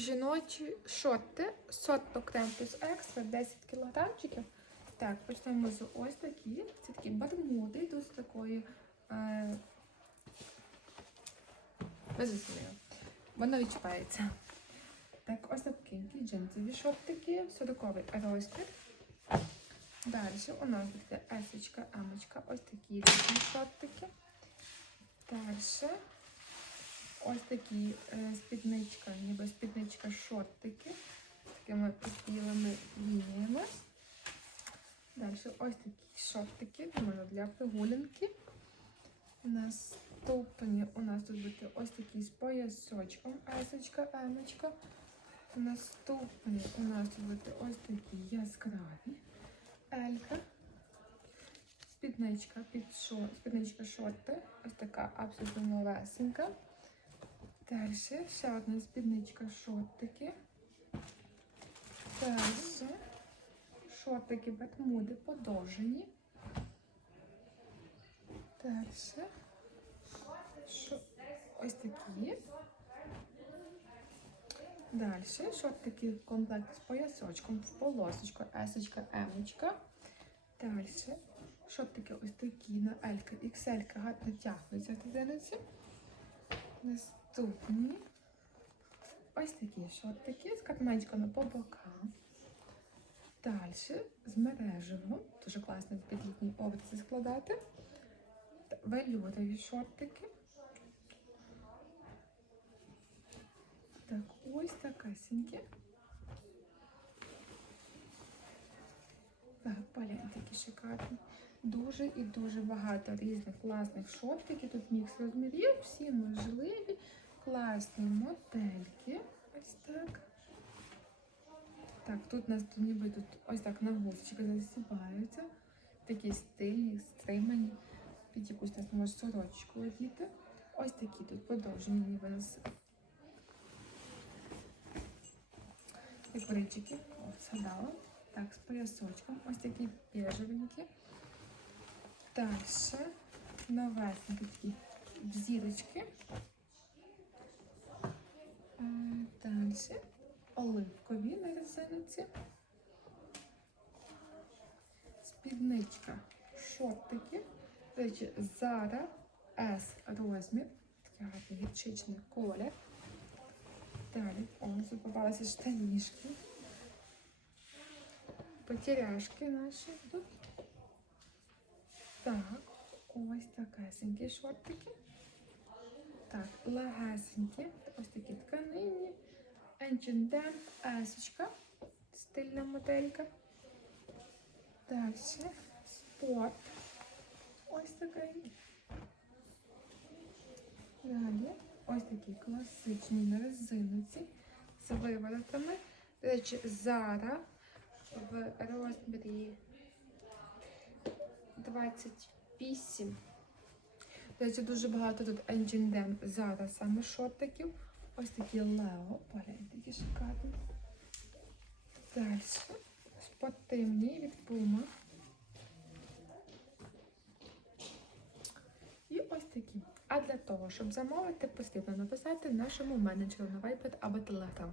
жіночі шорти, сотто крем екстра, 10 кілограмчиків. Так, почнемо з ось такі. Це такі бермуди, йдуть з такої е, безусилля. Воно відчувається. Так, ось такі джинсові шортики, 40 розмір. Далі у нас буде есочка, емочка, ось такі шортики. Далі ось такі е, спідничка, ніби спідничка шортики з такими білими лініями. Далі ось такі шортики, думаю, для прогулянки. Наступні у нас тут буде ось такі з поясочком, есочка, емочка. Наступні у нас тут буде ось такі яскраві. Елька. Спідничка під шо, спідничка шорти. Ось така абсолютно новесенька. Далі ще одна спідничка шортики. Далі шортики бетмуди подовжені. Далі шо- ось такі. Далі шортики в комплекті з поясочком в полосочку, есочка, емочка. Далі шортики ось такі на Елька, XL натягуються тезениці. Наступні ось такі шортики з карманчиками по бокам. Далі з мережевим, дуже класно під літній образ складати. Велюрові шортики. Так, ось такасенькі. Так, які шикарні. Дуже і дуже багато різних класних шортиків. Тут мікс розмірів, всі можливі, класні модельки. Ось так. Так, тут у нас ніби тут ось так на гусочки засібаються. Такі стильні, стримані. Під якусь нас може сорочку одіти. Ось такі тут подовжені ніби нас Ікоричики, от згадала. Так, з поясочком. Ось такі бежевенькі. Далі новесенькі такі зірочки. Далі оливкові на резиниці. Спідничка, шортики. До речі, Zara S розмір. Такий гарний гірчичний колір. Далі, тут попалися штанішки. Потеряшки наші тут. Так, ось такесенькі шортики. Так, легесенькі, ось такі тканинні. H&M, есочка, стильна моделька. Далі спорт. Ось такий. Далі ось такі класичні на резиниці з виворотами. До речі, Zara в розмірі 28. До речі, дуже багато тут H&M Zara саме шортиків. Ось такі Leo. Погляньте, які шикарні. Далі спортивні від Puma. І ось такі. А для того, щоб замовити, потрібно написати нашому менеджеру на Viber або Telegram.